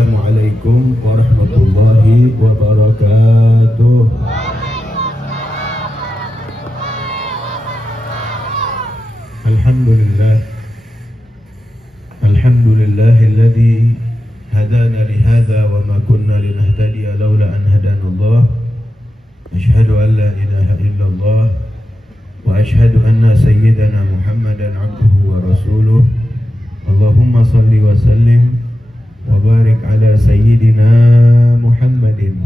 Assalamualaikum warahmatullahi wabarakatuh. Alhamdulillahilladzi hadana lihadza wa ma kunna linahtadiya laula an hadanallah. Asyhadu an la ilaha illallah wa asyhadu anna sayyidana Muhammadan abduhu wa rasuluh. Allahumma salli wa sallim wa barik ala sayyidina Muhammadin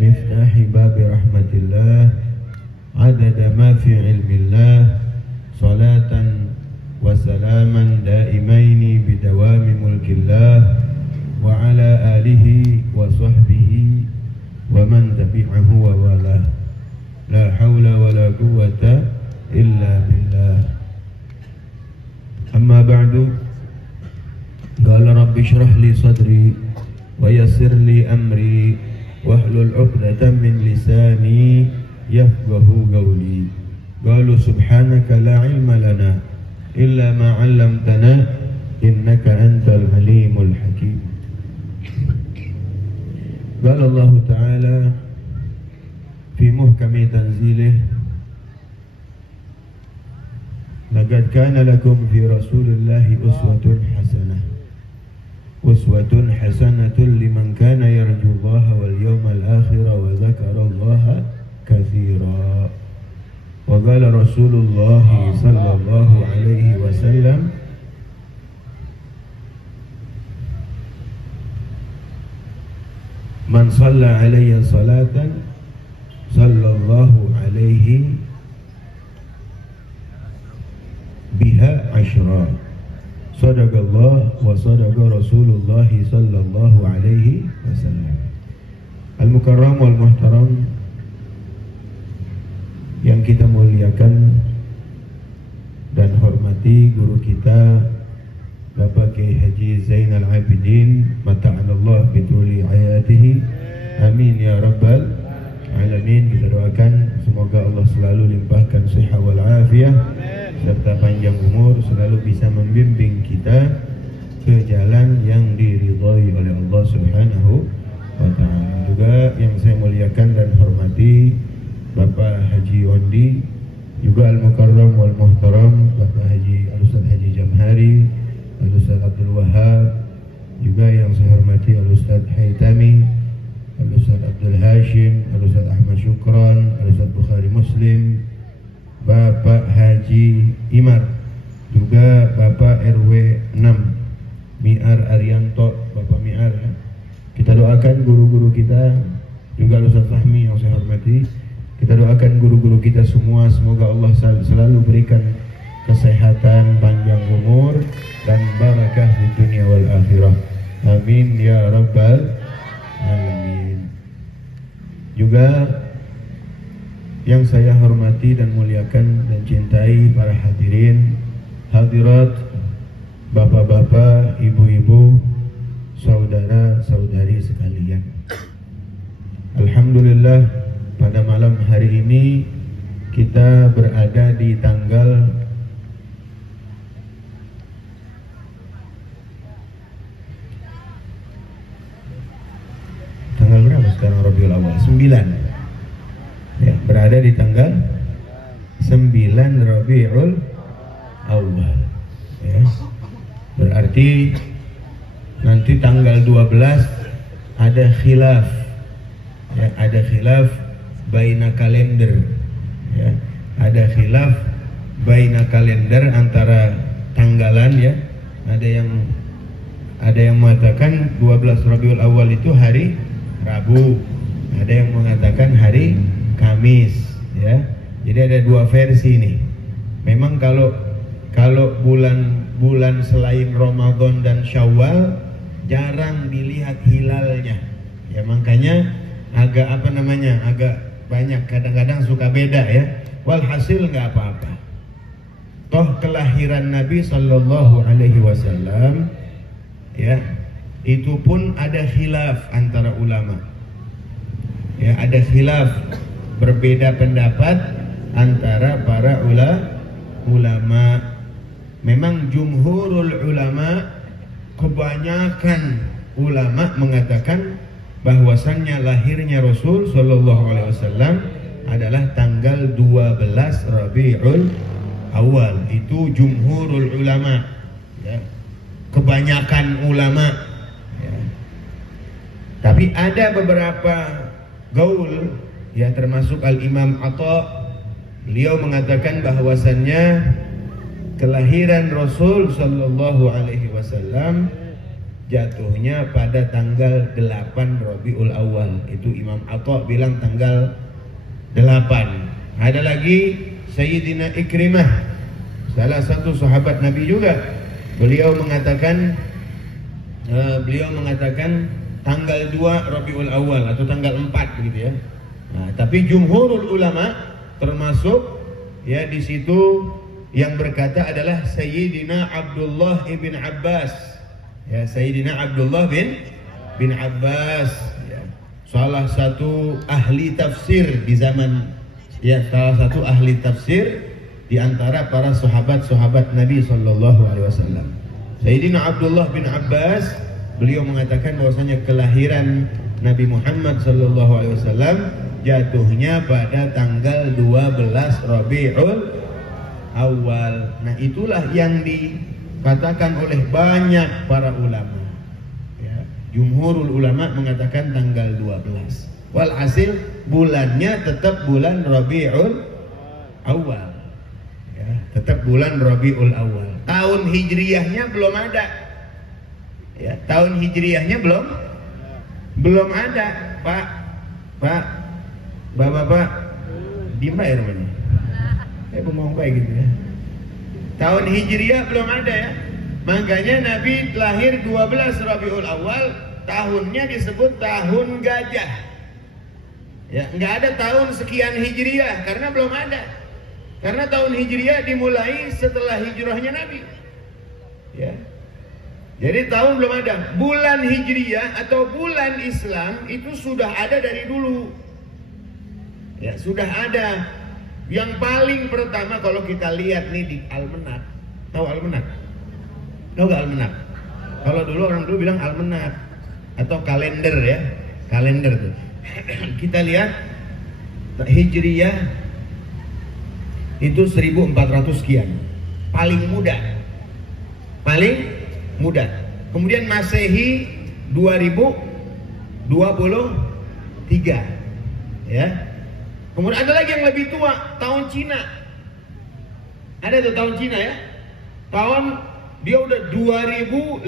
miftahi babi rahmatillah adada ma fi ilmillah salatan wa salaman daimaini bidawami mulkillah wa ala alihi wa sahbihi wa man tabi'ahu wa wala la hawla wa la quwwata illa billah. Amma ba'du. Qala rabbi shrah li sadri wa yassir li amri wahlul 'uqdatam min lisani yafqahu qawli. Qalu subhanaka la ilma lana illa ma 'allamtana innaka antal alimul hakim. Qala Allah ta'ala fi muhkami tanzilih laqad kana lakum fi rasulillahi uswatun hasanatun liman kana yarjullaha wal yawmal akhir wa dzakarallaha katsira. Wa qala Rasulullah sallallahu alaihi wasallam man shalla alayya salatan sallallahu alaihi biha ashra. Sadaqallah wa sadaqa Rasulullah sallallahu alaihi wasallam. Al-mukarram wal muhtaram yang kita muliakan dan hormati guru kita Bapak Kiai Haji Zainal Abidin mata'anallah bituli hayatihi. Amin ya rabbal alamin. Kita doakan semoga Allah selalu limpahkan sehat wal afiyah serta panjang umur, selalu bisa membimbing kita ke jalan yang diridhai oleh Allah Subhanahu wa ta'ala. Juga yang saya muliakan dan hormati Bapak Haji Ondi, juga Al-Mukarram wal Muhtaram Bapak Haji Al-Ustaz Haji Jamhari, Al-Ustaz Abdul Wahab, juga yang saya hormati Al-Ustaz Haitami, Al-Ustaz Abdul Hashim, Al-Ustaz Ahmad Syukran, Al-Ustaz Bukhari Muslim, Bapak Haji Imar, juga Bapak RW 6 Mi'ar Arianto, Bapak Mi'ar. Kita doakan guru-guru kita, juga Ustaz Fahmi yang saya hormati. Kita doakan guru-guru kita semua, semoga Allah selalu berikan kesehatan, panjang umur dan barakah di dunia wal akhirah. Amin ya rabbal alamin. Juga yang saya hormati dan muliakan dan cintai para hadirin, hadirat, bapak-bapak, ibu-ibu, saudara-saudari sekalian. Alhamdulillah, pada malam hari ini kita berada di tanggal berapa sekarang? Rabiul Awal 9. Ya, berada di tanggal 9 Rabiul Awal. Ya. Berarti nanti tanggal 12 ada khilaf. Ya, ada khilaf baina kalender. Ya, ada khilaf baina kalender antara tanggalan ya. Ada yang mengatakan 12 Rabiul Awal itu hari Rabu. Ada yang mengatakan hari Kamis, ya. Jadi ada dua versi nih. Memang kalau bulan selain Ramadan dan Syawal jarang dilihat hilalnya. Ya makanya agak banyak kadang-kadang suka beda ya. Walhasil nggak apa-apa. Toh kelahiran Nabi Sallallahu Alaihi Wasallam ya itu pun ada khilaf antara ulama. Ya ada khilaf, berbeda pendapat antara para ulama. Memang jumhurul ulama kebanyakan ulama mengatakan bahwasannya lahirnya Rasul Shallallahu Alaihi Wasallam adalah tanggal 12 Rabiul Awal. Itu jumhurul ulama, ya. Kebanyakan ulama, ya. Tapi ada beberapa gaul, ya, termasuk Al-Imam Atha. Beliau mengatakan bahwasannya kelahiran Rasul Shallallahu Alaihi Wasallam jatuhnya pada tanggal 8 Rabiul Awal. Itu Imam Atha bilang tanggal 8. Ada lagi Sayyidina Ikrimah, salah satu sahabat Nabi juga. Beliau mengatakan tanggal 2 Rabiul Awal atau tanggal 4 begitu ya. Nah, tapi jumhurul ulama termasuk, ya, di situ yang berkata adalah Sayyidina Abdullah ibn Abbas. Ya, Sayyidina Abdullah bin Abbas, ya, salah satu ahli tafsir di zaman, ya, salah satu ahli tafsir di antara para sahabat-sahabat Nabi Sallallahu Alaihi Wasallam. Sayyidina Abdullah bin Abbas, beliau mengatakan bahwasanya kelahiran Nabi Muhammad Sallallahu Alaihi Wasallam jatuhnya pada tanggal 12 Rabiul Awal. Nah, itulah yang dikatakan oleh banyak para ulama, ya. Jumhurul ulama mengatakan tanggal 12. Walhasil bulannya tetap bulan Rabiul Awal, ya, tetap bulan Rabiul Awal. Tahun hijriyahnya belum ada, ya, tahun hijriyahnya belum ada, Pak, Bapak, dibayar mana? Saya mau kayak gitu ya. Tahun hijriyah belum ada, ya. Makanya Nabi lahir 12 Rabiul Awal, tahunnya disebut tahun gajah. Ya, nggak ada tahun sekian hijriyah karena belum ada. Karena tahun hijriyah dimulai setelah hijrahnya Nabi. Ya. Jadi tahun belum ada. Bulan hijriyah atau bulan Islam itu sudah ada dari dulu. Ya, sudah ada. Yang paling pertama kalau kita lihat nih di Almenak. Tahu Almenak? Tahu gak Almenak? Kalau dulu orang dulu bilang Almenak atau kalender, ya. Kalender tuh. Kita lihat hijriyah itu 1400 sekian. Paling muda. Kemudian Masehi 2023, ya. Kemudian ada lagi yang lebih tua, tahun Cina. Ada tuh tahun Cina, ya. Tahun dia udah 2500.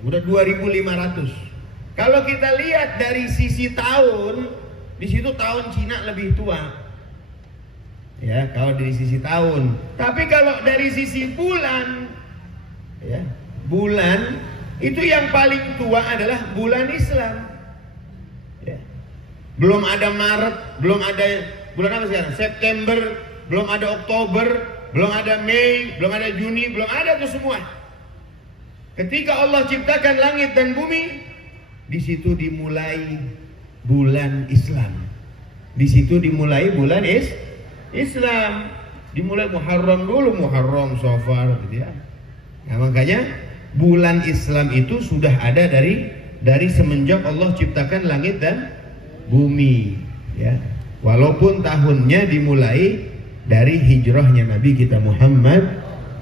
Udah 2500. Kalau kita lihat dari sisi tahun, di situ tahun Cina lebih tua. Ya, kalau dari sisi tahun. Tapi kalau dari sisi bulan, ya, bulan itu yang paling tua adalah bulan Islam. Ya. Belum ada Maret, belum ada bulan apa sekarang? September, belum ada Oktober, belum ada Mei, belum ada Juni, belum ada itu semua. Ketika Allah ciptakan langit dan bumi, di situ dimulai bulan Islam. Di situ dimulai bulan Islam. Dimulai Muharram dulu, Muharram, Safar, gitu ya. Nah, makanya bulan Islam itu sudah ada dari semenjak Allah ciptakan langit dan bumi, ya. Walaupun tahunnya dimulai dari hijrahnya Nabi kita Muhammad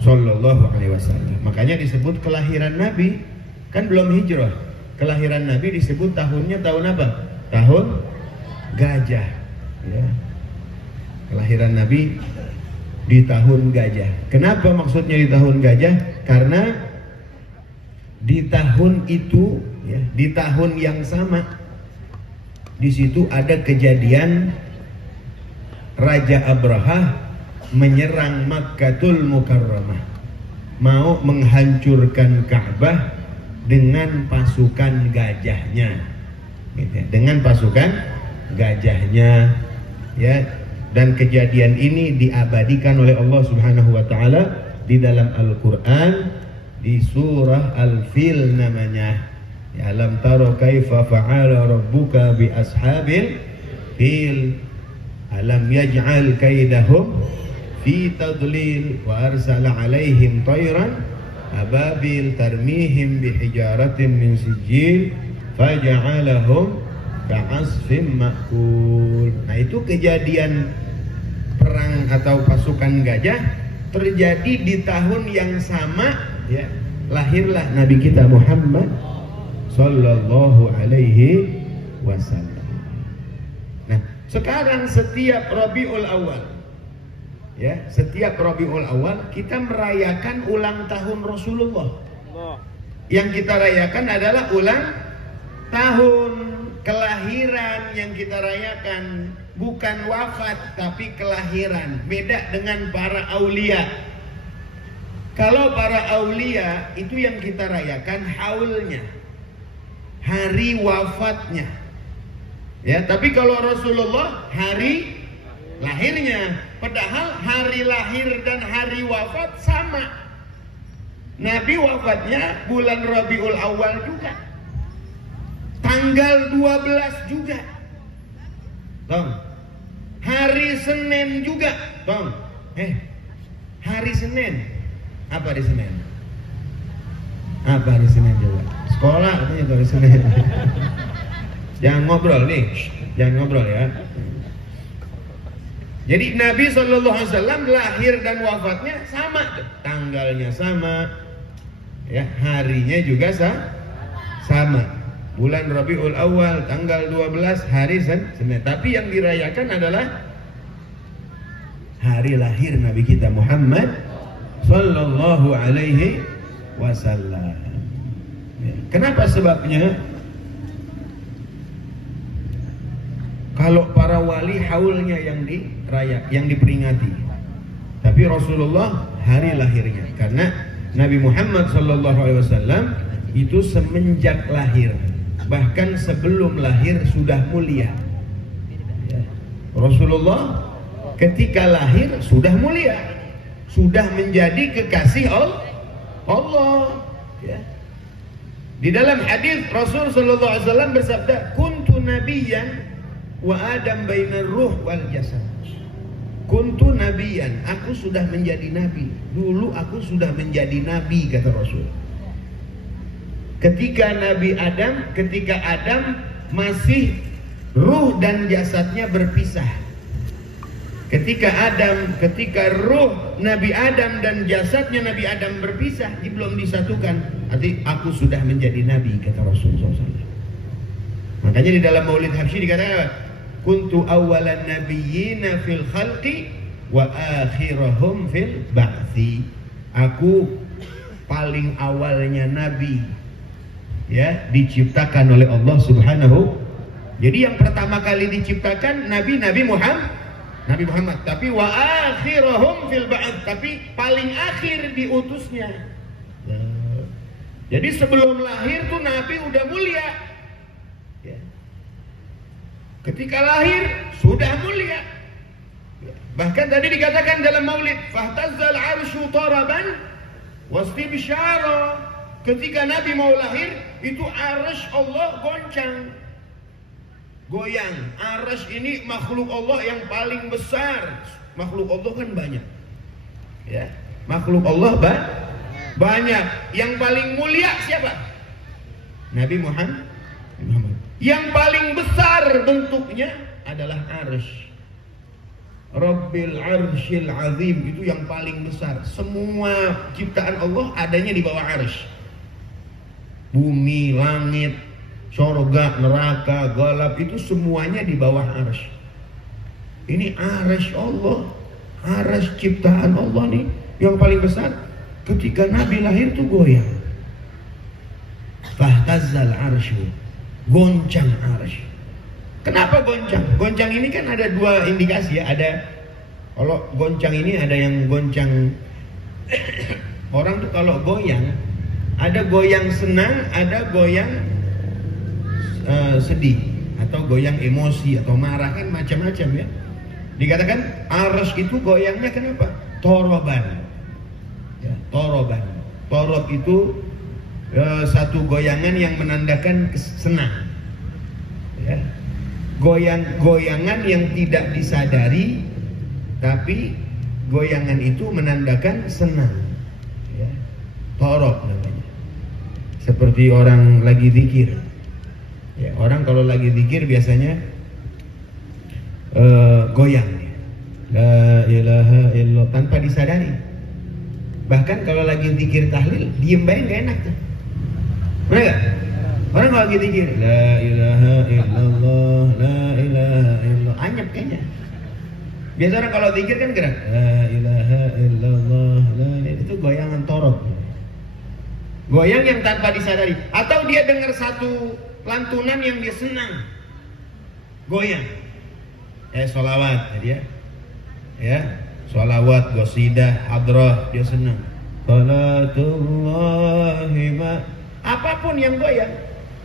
Sallallahu Alaihi Wasallam. Makanya disebut kelahiran Nabi, kan belum hijrah. Kelahiran Nabi disebut tahunnya tahun apa? Tahun gajah, ya. Kelahiran Nabi di tahun gajah. Kenapa maksudnya di tahun gajah? Karena di tahun itu, ya, di tahun yang sama, di situ ada kejadian Raja Abraha menyerang Makkatul Mukarramah, mau menghancurkan Ka'bah dengan pasukan gajahnya, gitu, dengan pasukan gajahnya, ya. Dan kejadian ini diabadikan oleh Allah Subhanahu wa taala di dalam Al-Qur'an, di surah Al-Fil namanya. Ya, alam taro kaifa fa'ala rabbuka bi ashabil fil alam yaj'al kaidahum fi tadlil wa arsala alaihim tayran ababil tarmihim bihijaratin min sijil faja'alahum ka'asfim ma'kul. Nah, itu kejadian perang atau pasukan gajah terjadi di tahun yang sama, ya. Lahirlah Nabi kita Muhammad sallallahu alaihi wasallam. Nah, sekarang setiap Rabiul Awal, ya, setiap Rabiul Awal kita merayakan ulang tahun Rasulullah. Yang kita rayakan adalah ulang tahun kelahiran yang kita rayakan, bukan wafat tapi kelahiran. Beda dengan para aulia. Kalau para aulia itu yang kita rayakan haulnya, hari wafatnya. Ya, tapi kalau Rasulullah hari lahirnya. Padahal hari lahir dan hari wafat sama. Nabi wafatnya bulan Rabiul Awal juga. Tanggal 12 juga. Tong. Hari Senin juga. Tong. Hari Senin. Apa hari Senin? Apa hari Senin coba? Sekolah katanya hari Senin. Jangan ngobrol nih. Jangan ngobrol ya. Jadi Nabi SAW lahir dan wafatnya sama, tanggalnya sama, ya, harinya juga sama. Bulan Rabiul Awal tanggal 12 hari Senin. Tapi yang dirayakan adalah hari lahir Nabi kita Muhammad sallallahu alaihi wasallam. Kenapa sebabnya? Kalau para wali haulnya yang diperingati, tapi Rasulullah hari lahirnya. Karena Nabi Muhammad sallallahu alaihi wasallam itu semenjak lahir, bahkan sebelum lahir sudah mulia. Rasulullah ketika lahir sudah mulia, sudah menjadi kekasih Allah. Ya. Di dalam hadis Rasul sallallahu alaihi wasallam bersabda, "Kuntu nabiyyan wa Adam bainar ruh wal jasad." Kuntu nabiyan, aku sudah menjadi nabi. Dulu aku sudah menjadi nabi, kata Rasul. Ketika Adam masih ruh dan jasadnya berpisah. Ketika ruh Nabi Adam dan jasadnya Nabi Adam berpisah, belum disatukan. Arti aku sudah menjadi nabi, kata Rasulullah SAW. Makanya di dalam Maulid Habsyi dikatakan, kuntu awalan nabiyyina fil khalqi wa akhirahum fil ba'thi. Aku paling awalnya nabi, ya, diciptakan oleh Allah Subhanahu. Jadi yang pertama kali diciptakan Nabi Muhammad, tapi wa akhirahum fil ba'th, tapi paling akhir diutusnya. Jadi sebelum lahir tuh Nabi udah mulia. Ya. Ketika lahir sudah mulia. Bahkan tadi dikatakan dalam Maulid, fahtazzal arsyu taraban wastibsyara. Ketika Nabi mau lahir, itu arsy Allah goncang, goyang. Arsy ini makhluk Allah yang paling besar. Makhluk Allah kan banyak, ya. Makhluk Allah banyak. Yang paling mulia siapa? Nabi Muhammad. Yang paling besar bentuknya adalah arsy. Rabbil arsyil azim, itu yang paling besar. Semua ciptaan Allah adanya di bawah arsy. Bumi, langit, surga, neraka, galap, itu semuanya di bawah arsy. Ini arsy Allah, arsy ciptaan Allah nih yang paling besar. Ketika Nabi lahir tuh goyang. Fahtazzal arsyu, goncang arsy. Kenapa goncang? Goncang ini kan ada dua indikasi, ya. Ada, kalau goncang ini ada yang goncang orang tuh kalau goyang, ada goyang senang, ada goyang sedih, atau goyang emosi atau marah, kan macam-macam, ya. Dikatakan arsy itu goyangnya kenapa? Toroban. Ya, toroban. Torob itu satu goyangan yang menandakan senang. Ya. Goyangan yang tidak disadari, tapi goyangan itu menandakan senang. Ya. Torob namanya. Seperti orang lagi zikir. Ya, orang kalau lagi zikir biasanya goyang ya. La ilaha illallah tanpa disadari. Bahkan kalau lagi zikir tahlil, diem bae gak enak tuh. Benar gak? Orang kalau lagi zikir la ilaha illallah, la ilaha illallah, anyep kayaknya. Biasa orang kalau zikir kan gerak la ilaha illallah, la ilaha, itu goyangan torob. Goyang yang tanpa disadari. Atau dia dengar satu lantunan yang dia senang, goyang. Sholawat dia, ya, sholawat, qasidah, hadrah, dia senang. Salatullahi ma, apapun yang goyang,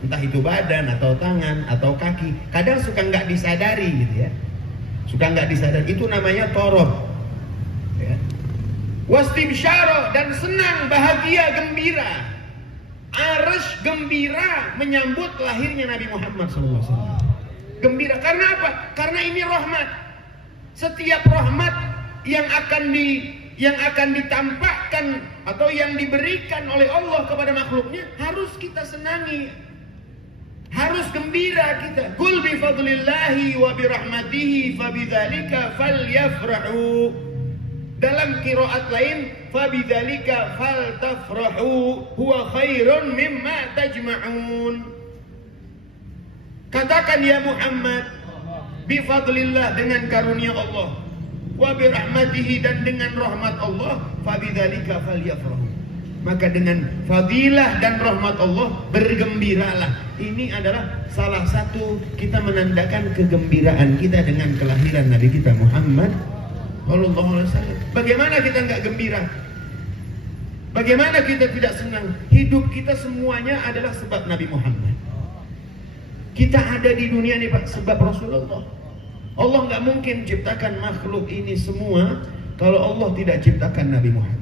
entah itu badan atau tangan atau kaki, kadang suka nggak disadari gitu ya, suka nggak disadari, itu namanya torob. Ya. Wastibsyara, dan senang, bahagia, gembira. Arsy gembira menyambut lahirnya Nabi Muhammad SAW. Gembira karena apa? Karena ini rahmat. Setiap rahmat yang akan ditampakkan atau yang diberikan oleh Allah kepada makhluknya harus kita senangi, harus gembira kita. Qul bi fadlillahi wa bi rahmatihi fabidzalika falyafrahu. Dalam qiraat lain, fabidzalika faltafrahu huwa khairun mimma tajma'un. Katakan ya Muhammad, bi fadlillah, dengan karunia Allah, wa bi rahmatihi, dan dengan rahmat Allah, fabidzalika falyafrahu. Maka dengan fadilah dan rahmat Allah bergembiralah. Ini adalah salah satu kita menandakan kegembiraan kita dengan kelahiran Nabi kita Muhammad sallallahu alaihi wasallam. Bagaimana kita nggak gembira? Bagaimana kita tidak senang? Hidup kita semuanya adalah sebab Nabi Muhammad. Kita ada di dunia ini Pak sebab Rasulullah. Allah nggak mungkin ciptakan makhluk ini semua kalau Allah tidak ciptakan Nabi Muhammad.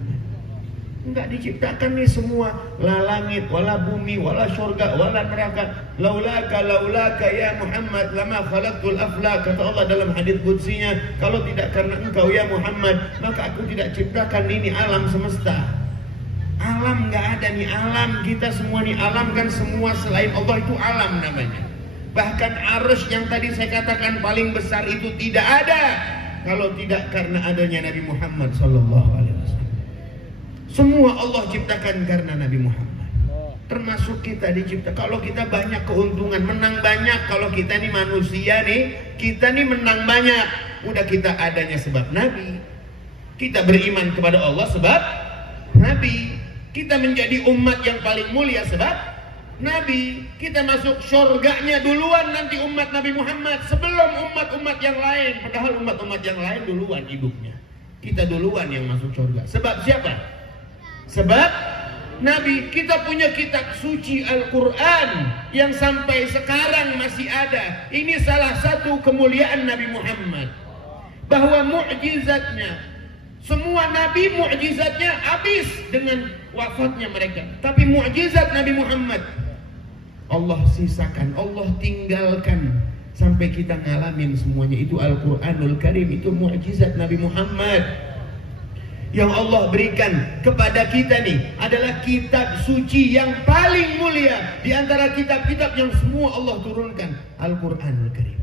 Enggak diciptakan nih semua, la langit, wala bumi, wala surga, wala neraka. Laulaka ya Muhammad lama khalaqtul aflak, kata Allah dalam hadits qudsinya, kalau tidak karena engkau ya Muhammad, maka aku tidak ciptakan ini alam semesta. Alam nggak ada nih, alam kita semua nih, alam kan semua selain Allah itu alam namanya. Bahkan arsy yang tadi saya katakan paling besar itu tidak ada kalau tidak karena adanya Nabi Muhammad sallallahu alaihi wasallam. Semua Allah ciptakan karena Nabi Muhammad. Termasuk kita diciptakan. Kalau kita banyak keuntungan, menang banyak. Kalau kita nih manusia nih, kita nih menang banyak. Udah kita adanya sebab Nabi. Kita beriman kepada Allah sebab Nabi. Kita menjadi umat yang paling mulia sebab Nabi. Kita masuk surganya duluan nanti umat Nabi Muhammad sebelum umat-umat yang lain. Padahal umat-umat yang lain duluan hidupnya. Kita duluan yang masuk surga. Sebab siapa? Sebab Nabi. Kita punya kitab suci Al-Quran yang sampai sekarang masih ada. Ini salah satu kemuliaan Nabi Muhammad, bahwa mukjizatnya, semua Nabi mukjizatnya habis dengan wafatnya mereka. Tapi mukjizat Nabi Muhammad Allah sisakan, Allah tinggalkan sampai kita ngalamin semuanya. Itu Al-Quranul Karim, itu mukjizat Nabi Muhammad. Yang Allah berikan kepada kita nih adalah kitab suci yang paling mulia di antara kitab-kitab yang semua Allah turunkan, Al-Quranul Karim.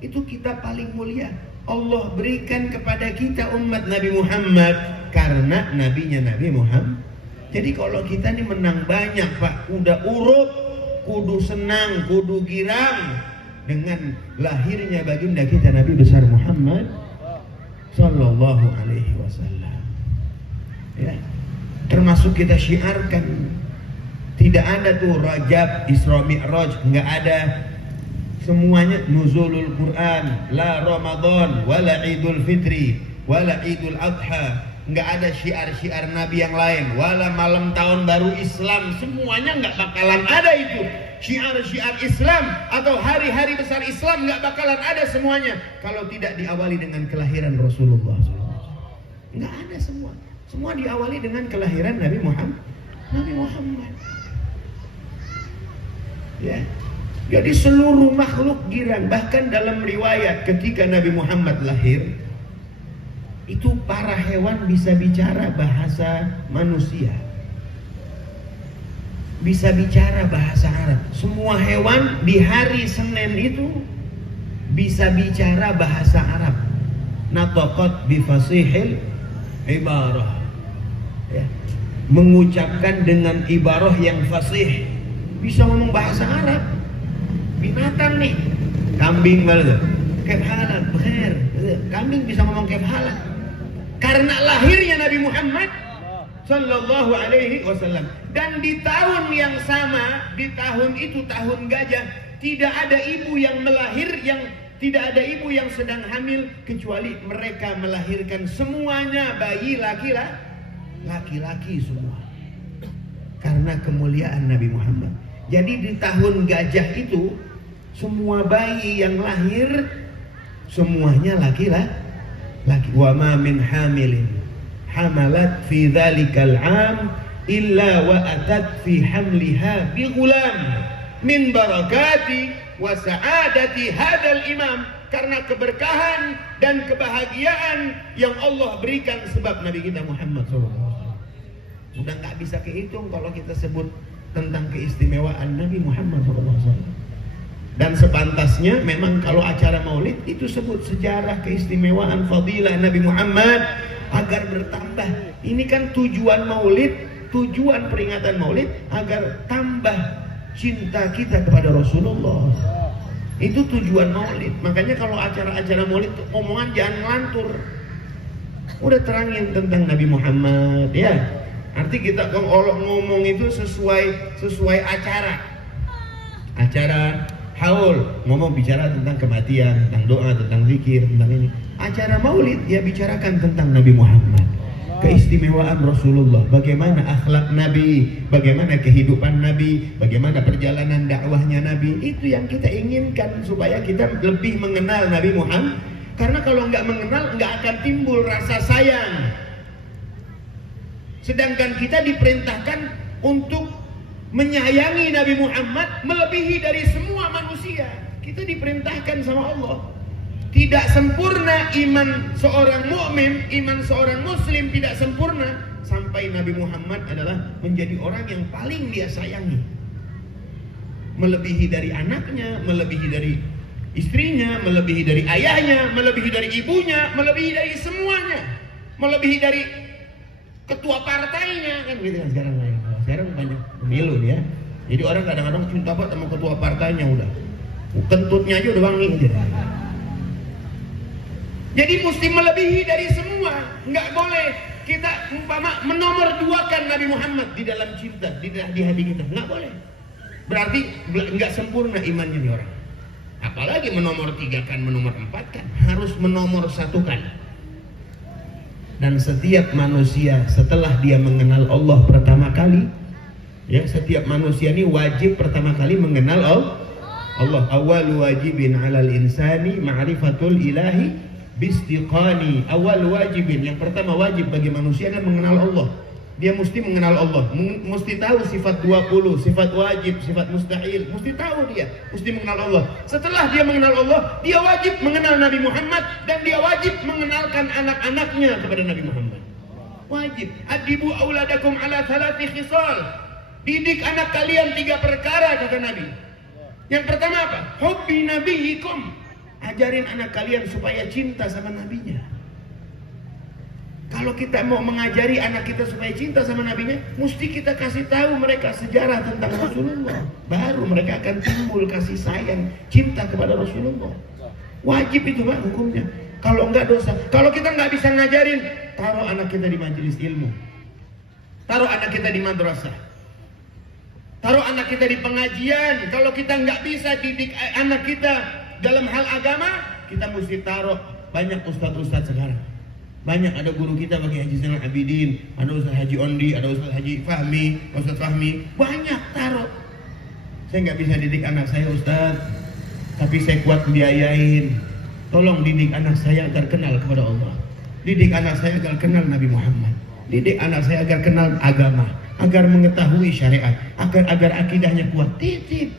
Itu kitab paling mulia Allah berikan kepada kita umat Nabi Muhammad karena nabinya Nabi Muhammad. Jadi kalau kita nih menang banyak Pak, udah urut, kudu senang, kudu girang dengan lahirnya baginda kita Nabi besar Muhammad sallallahu alaihi wasallam. Ya. Termasuk kita syiarkan, tidak ada tuh Rajab, Isra Mi'raj, enggak ada. Semuanya nuzulul Quran, la Ramadan, wala Idul Fitri, wala Idul Adha. Enggak ada syiar-syiar Nabi yang lain, wala malam tahun baru Islam. Semuanya enggak bakalan ada itu. Syiar-syiar Islam atau hari-hari besar Islam nggak bakalan ada semuanya kalau tidak diawali dengan kelahiran Rasulullah SAW. Nggak ada semua. Semua diawali dengan kelahiran Nabi Muhammad. Nabi Muhammad. Ya. Jadi seluruh makhluk girang. Bahkan dalam riwayat ketika Nabi Muhammad lahir, itu para hewan bisa bicara bahasa manusia. bisa bicara bahasa Arab. Semua hewan di hari Senin itu bisa bicara bahasa Arab. Nataqat bi fasihil ibarah. Ya. Mengucapkan dengan ibarah yang fasih. Bisa ngomong bahasa Arab. Binatang nih, kambing malah. Kaif halak, bekhair. Kambing bisa ngomong kaif halak. Karena lahirnya Nabi Muhammad Sallallahu Alaihi Wasallam. Dan di tahun yang sama, di tahun itu tahun gajah, tidak ada ibu yang tidak ada ibu yang sedang hamil kecuali mereka melahirkan semuanya bayi laki-laki semua. Karena kemuliaan Nabi Muhammad. Jadi di tahun gajah itu semua bayi yang lahir semuanya laki-laki. Wa ma min hamilin hamalat fi dzalikal 'am illa wa atat fi hamliha bi ghulam min barakati wa sa'adati hadzal imam. Karena keberkahan dan kebahagiaan yang Allah berikan sebab Nabi kita Muhammad SAW. Udah nggak bisa kehitung kalau kita sebut tentang keistimewaan Nabi Muhammad SAW. Dan sepantasnya memang kalau acara maulid itu sebut sejarah keistimewaan fadilah Nabi Muhammad agar bertambah. Ini kan tujuan maulid, tujuan peringatan maulid agar tambah cinta kita kepada Rasulullah. Itu tujuan maulid. Makanya kalau acara-acara maulid omongan jangan ngelantur. Udah terangin tentang Nabi Muhammad ya. Arti kita kalau ngomong itu sesuai acara. Acara haul ngomong bicara tentang kematian, tentang doa, tentang zikir, tentang ini. Acara maulid dia bicarakan tentang Nabi Muhammad, keistimewaan Rasulullah, bagaimana akhlak Nabi, bagaimana kehidupan Nabi, bagaimana perjalanan dakwahnya Nabi. Itu yang kita inginkan supaya kita lebih mengenal Nabi Muhammad. Karena kalau nggak mengenal nggak akan timbul rasa sayang. Sedangkan kita diperintahkan untuk menyayangi Nabi Muhammad melebihi dari semua manusia. Kita diperintahkan sama Allah. Tidak sempurna iman seorang mukmin, iman seorang muslim tidak sempurna sampai Nabi Muhammad adalah menjadi orang yang paling dia sayangi. Melebihi dari anaknya, melebihi dari istrinya, melebihi dari ayahnya, melebihi dari ibunya, melebihi dari semuanya, melebihi dari ketua partainya kan gitu kan sekarang. Sekarang banyak pemilu ya. Jadi orang kadang-kadang cinta banget sama ketua partainya udah. Kentutnya aja udah wangi gitu. Jadi mesti melebihi dari semua. Nggak boleh kita umpama menomorduakan Nabi Muhammad di dalam cinta, di hati kita. Nggak boleh. Berarti nggak sempurna imannya nih orang. Apalagi menomor 3-kan, menomor 4-kan. Harus menomor 1-kan. Dan setiap manusia setelah dia mengenal Allah pertama kali, ya setiap manusia ini wajib pertama kali mengenal Allah. Awal wajibin 'alal insani ma'rifatul ilahi bistiqani. Awal wajibin, yang pertama wajib bagi manusia adalah mengenal Allah. Dia mesti mengenal Allah, mesti tahu sifat 20, sifat wajib, sifat mustahil, mesti tahu dia, mesti mengenal Allah. Setelah dia mengenal Allah, dia wajib mengenal Nabi Muhammad dan dia wajib mengenalkan anak-anaknya kepada Nabi Muhammad. Wajib. Adibu auladakum ala thalathi khisal. Didik anak kalian 3 perkara kata Nabi. Yang pertama apa? Hubbi nabiyikum. Ajarin anak kalian supaya cinta sama nabinya. Kalau kita mau mengajari anak kita supaya cinta sama nabinya, mesti kita kasih tahu mereka sejarah tentang Rasulullah. Baru mereka akan timbul kasih sayang, cinta kepada Rasulullah. Wajib itu Pak hukumnya. Kalau enggak dosa. Kalau kita nggak bisa ngajarin, taruh anak kita di majelis ilmu. Taruh anak kita di madrasah. Taruh anak kita di pengajian. Kalau kita nggak bisa didik anak kita dalam hal agama, kita mesti taruh banyak ustadz-ustadz sekarang. Banyak ada guru kita bagi Haji Zainal Abidin, ada Ustaz Haji Ondi, ada Ustaz Haji Fahmi, Ustaz Fahmi, banyak taruh. Saya nggak bisa didik anak saya Ustaz, tapi saya kuat biayain. Tolong didik anak saya agar kenal kepada Allah. Didik anak saya agar kenal Nabi Muhammad. Didik anak saya agar kenal agama, agar mengetahui syariat, agar akidahnya kuat. Titip.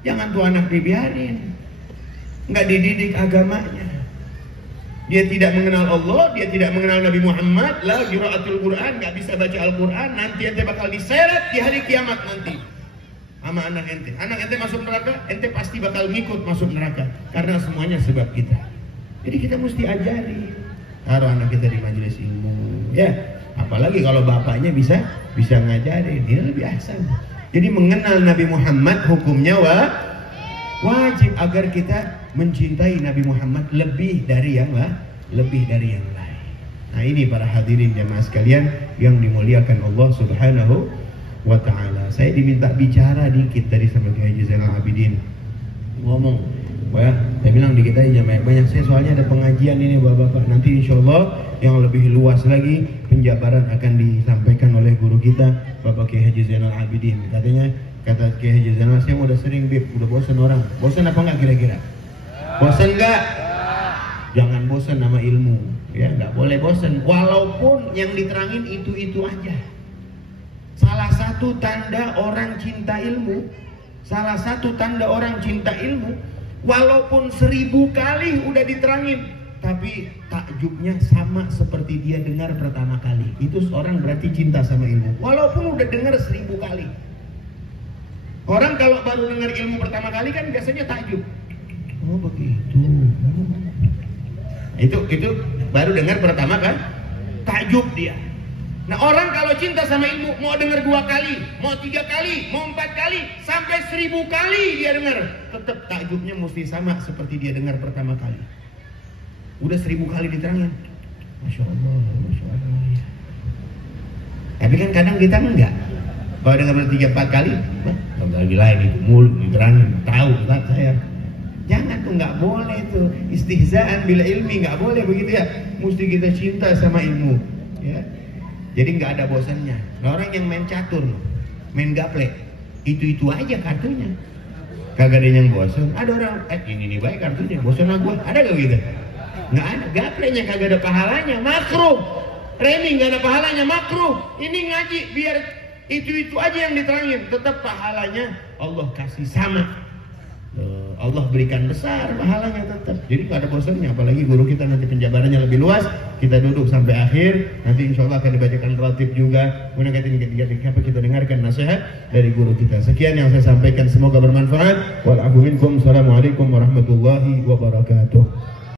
Jangan tuh anak dibiarin. Nggak dididik agamanya. Dia tidak mengenal Allah, dia tidak mengenal Nabi Muhammad, la qiraatul Quran, nggak bisa baca Al-Quran, nanti ente bakal diseret di hari kiamat nanti sama anak ente. Anak ente masuk neraka, ente pasti bakal ngikut masuk neraka karena semuanya sebab kita. Jadi kita mesti ajari, taruh anak kita di majelis ilmu, ya. Apalagi kalau bapaknya bisa ngajarin, dia lebih ahsan. Jadi mengenal Nabi Muhammad hukumnya wajib agar kita mencintai Nabi Muhammad lebih dari yang lain. Nah ini para hadirin jamaah sekalian yang dimuliakan Allah Subhanahu wa Ta'ala. Saya diminta bicara dikit tadi sama Kiai Haji Zainal Abidin, ngomong, ya, saya bilang dikit aja banyak. Saya soalnya ada pengajian ini bapak-bapak. Nanti insya Allah yang lebih luas lagi penjabaran akan disampaikan oleh guru kita Bapak Kiai Haji Zainal Abidin. Kata Kiai Haji Zainal, saya udah sering udah bosan orang. Bosan apa enggak kira-kira? Bosan enggak? Jangan bosan sama ilmu, ya, nggak boleh bosan. Walaupun yang diterangin itu aja. Salah satu tanda orang cinta ilmu, walaupun 1000 kali udah diterangin, tapi takjubnya sama seperti dia dengar pertama kali. Itu seorang berarti cinta sama ilmu, walaupun udah dengar 1000 kali. Orang kalau baru dengar ilmu pertama kali kan biasanya takjub. Oh begitu. Itu baru dengar pertama kan, takjub dia. Nah orang kalau cinta sama ilmu mau dengar 2 kali, mau 3 kali, mau 4 kali, sampai 1000 kali dia dengar, tetap takjubnya mesti sama seperti dia dengar pertama kali. Udah 1000 kali diterangin, Masya Allah, Masya Allah ya. Tapi kan kadang kita enggak. Kalau dengar 3-4 kali, lagi lain itu mulut diterangin, tahu tak saya. Jangan tuh, nggak boleh tuh istihzaan bila ilmi, nggak boleh begitu ya. Mesti kita cinta sama ilmu, ya. Jadi nggak ada bosannya. Nah, orang yang main catur, main gaplek, itu aja kartunya. Kagak ada yang bosan. Ada orang, ini baik kartunya, bosan aku. Ada gak gitu? Nggak ada. Gapleknya kagak ada pahalanya, makruh. Remi nggak ada pahalanya, makruh. Ini ngaji biar itu aja yang diterangin, tetap pahalanya Allah kasih sama. Allah berikan besar pahalanya tetap. Jadi nggak ada bosannya. Apalagi guru kita nanti penjabarannya lebih luas. Kita duduk sampai akhir. Nanti insya Allah akan dibacakan ratib juga. Kemudian kita dengarkan nasihat dari guru kita. Sekian yang saya sampaikan. Semoga bermanfaat. Wal afu minkum. Assalamualaikum warahmatullahi wabarakatuh.